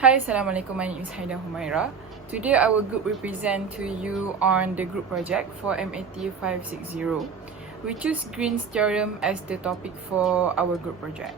Hi, Assalamualaikum. My name is Haida Humaira. Today, our group will present to you on the group project for MAT650. We choose Green's Theorem as the topic for our group project.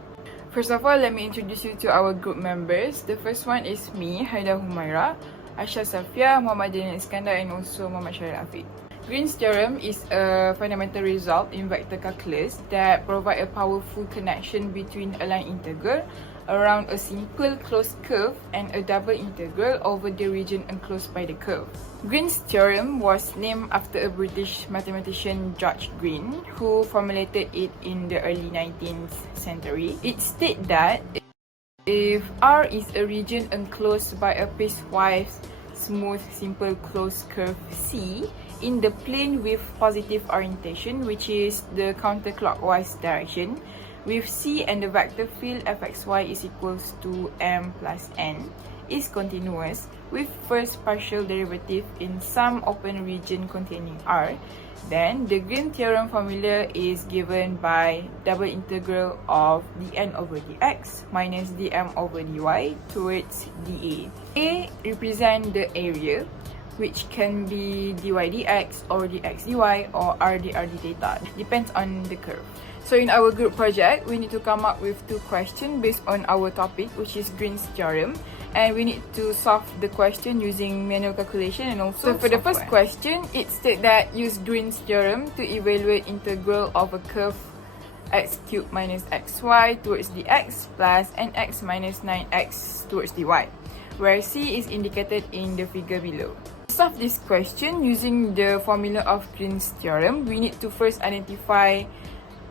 First of all, let me introduce you to our group members. The first one is me, Haida Humaira, Asha Safia, Muhammad Daniel Iskandar, and also Muhammad Syaril Afiq. Green's theorem is a fundamental result in vector calculus that provide a powerful connection between a line integral around a simple closed curve and a double integral over the region enclosed by the curve. Green's theorem was named after a British mathematician, George Green, who formulated it in the early 19th century. It states that if R is a region enclosed by a piecewise smooth simple closed curve C in the plane with positive orientation, which is the counterclockwise direction, with C and the vector field fxy is equals to m plus n, is continuous with first partial derivative in some open region containing R, then the Green theorem formula is given by double integral of dn over dx minus dm over dy towards dA. A represent the area, which can be dy dx or dx dy or r dr d theta, depends on the curve. So in our group project, we need to come up with two questions based on our topic, which is Green's theorem, and we need to solve the question using manual calculation and also so for the first question, it states that use Green's theorem to evaluate integral of a curve x cubed minus xy towards dx plus nx minus 9x towards dy, where c is indicated in the figure below. To solve this question using the formula of Green's theorem, we need to first identify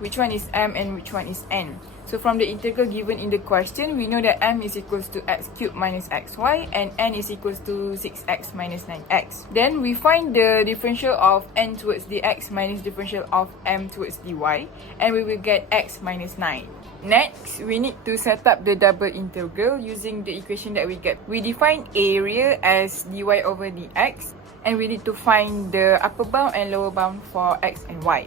which one is m and which one is n. So from the integral given in the question, we know that m is equals to x cubed minus xy and n is equals to 6x minus 9x. Then we find the differential of n towards dx minus differential of m towards dy, and we will get x minus 9. Next, we need to set up the double integral using the equation that we get. We define area as dy over dx, and we need to find the upper bound and lower bound for x and y.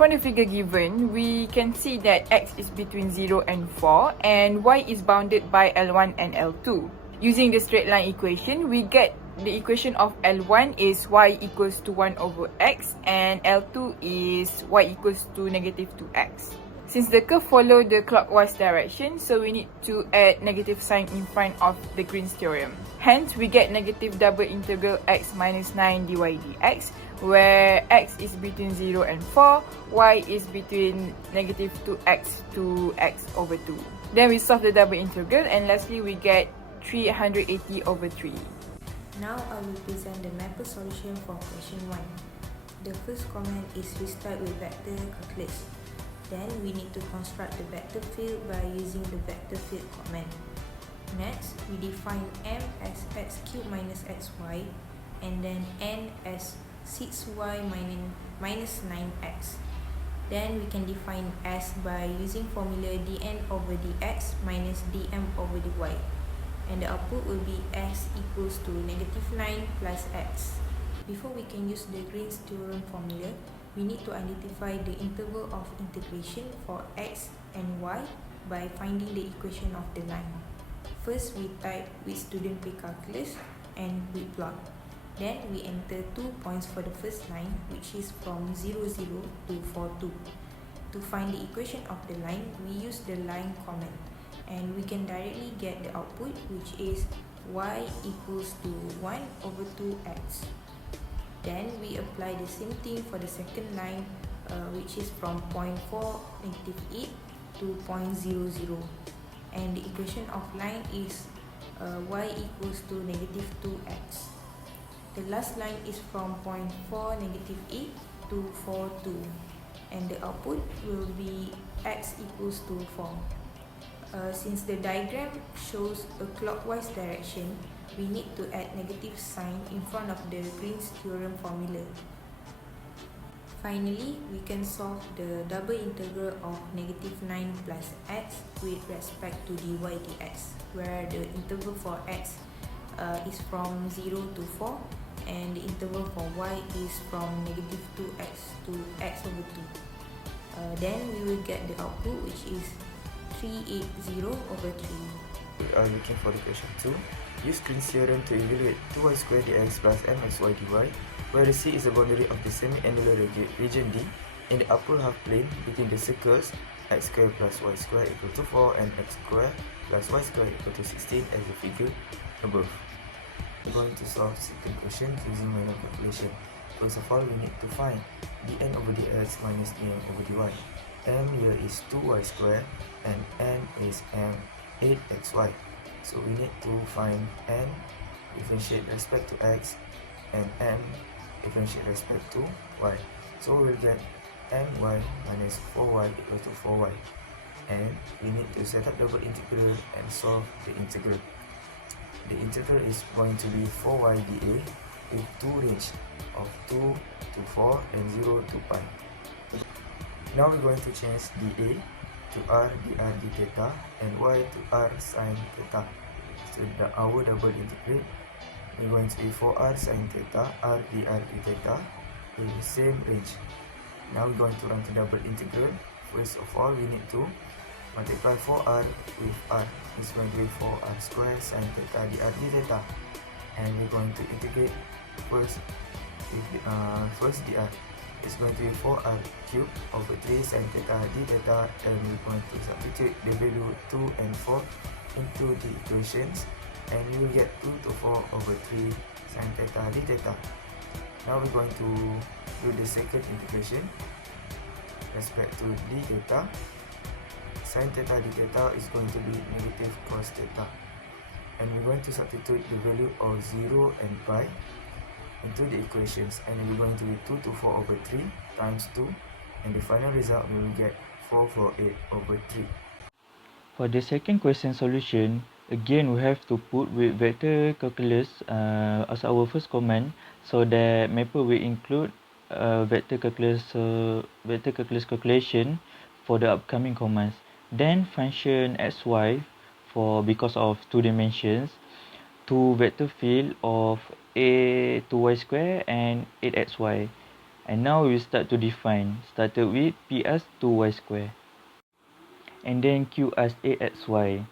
From the figure given, we can see that x is between 0 and 4 and y is bounded by L1 and L2. Using the straight line equation, we get the equation of L1 is y equals to 1 over x and L2 is y equals to negative 2x. Since the curve follow the clockwise direction, so we need to add negative sign in front of the Green's theorem. Hence, we get negative double integral x minus 9 dy dx, where x is between 0 and 4, y is between negative 2x to x over 2. Then we solve the double integral, and lastly we get 380 over 3. Now I will present the mapper solution for question 1. The first comment is we start with vector calculus. Then we need to construct the vector field by using the vector field command. Next, we define m as x cubed minus xy and then n as 6y minus 9x. Then we can define s by using formula dn over dx minus dm over dy. And the output will be s equals to negative 9 plus x. Before we can use the Green's theorem formula, we need to identify the interval of integration for x and y by finding the equation of the line. First, we type with student pre-calculus and we plot. Then we enter 2 points for the first line, which is from 0, 0 to 4, 2. To find the equation of the line, we use the line command, and we can directly get the output, which is y equals to 1 over 2x. Then we apply the same thing for the second line, which is from point 4 negative 8 to point 0, 0. And the equation of line is y equals to negative 2x. The last line is from point 4 negative 8 to 4, 2. And the output will be x equals to 4. Since the diagram shows a clockwise direction, we need to add negative sign in front of the Green's theorem formula. Finally, we can solve the double integral of negative 9 plus x with respect to dy dx, where the interval for x is from 0 to 4 and the interval for y is from negative 2x to x over 2. Then we will get the output, which is 380 over 3. We are looking for the question 2. Use Green's theorem to evaluate 2y squared dx plus mxy dy, where the C is the boundary of the semi-annular region D in the upper half plane between the circles x squared plus y squared equal to 4 and x squared plus y squared equal to 16 as the figure above. We're going to solve the second question using manual calculation. First of all, we need to find dn over dx minus dn over dy. M here is 2y squared and n is 8xy. So we need to find n differentiate respect to x and n differentiate respect to y. So we'll get ny minus 4y equal to 4y. And we need to set up double integral and solve the integral. The integral is going to be 4y dA with two range of 2 to 4 and 0 to pi. Now we're going to change dA to r dr d theta and y to r sin theta. So our double integrate we're going to be 4r sin theta, r dr d theta in the same range. Now we're going to run the double integral. First of all, we need to multiply 4r with r. It's going to be 4r square sin theta dr d theta, and we're going to integrate first with first dr. It's going to be 4r cubed over 3 sin theta d theta, and we're going to substitute the value 2 and 4 into the equations, and you will get 2 to 4 over 3 sin theta d theta. Now we're going to do the second integration respect to d theta. Sin theta d theta is going to be negative cos theta, and we're going to substitute the value of 0 and pi into the equations, and we're going to be 2 to 4 over 3 times 2, and the final result we will get 448 over 3. For the second question solution, again we have to put with vector calculus as our first command, so that mapper will include vector calculus calculation for the upcoming commands. Then function xy for because of two dimensions, two vector field of a 2y square and 8xy. And now we start to define, started with p as 2y square and then q as 8xy.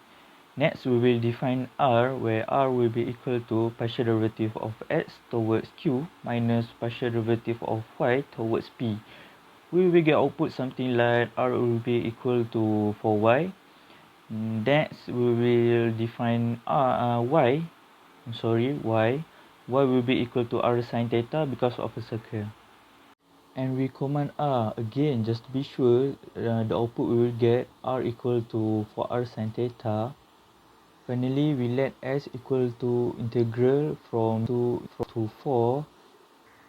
Next we will define r, where r will be equal to partial derivative of x towards q minus partial derivative of y towards p. We will get output something like r will be equal to 4y. Next we will define y will be equal to r sin theta because of a circle. And we command r again just to be sure the output we will get r equal to 4r sin theta. Finally, we let s equal to integral from 2 to 4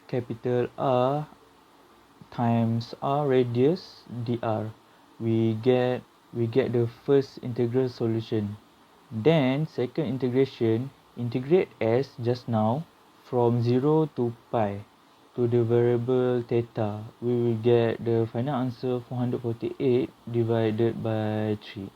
capital R times r radius dr. We get the first integral solution. Then second integration, integrate s just now from 0 to pi to the variable theta. We will get the final answer 448 divided by 3.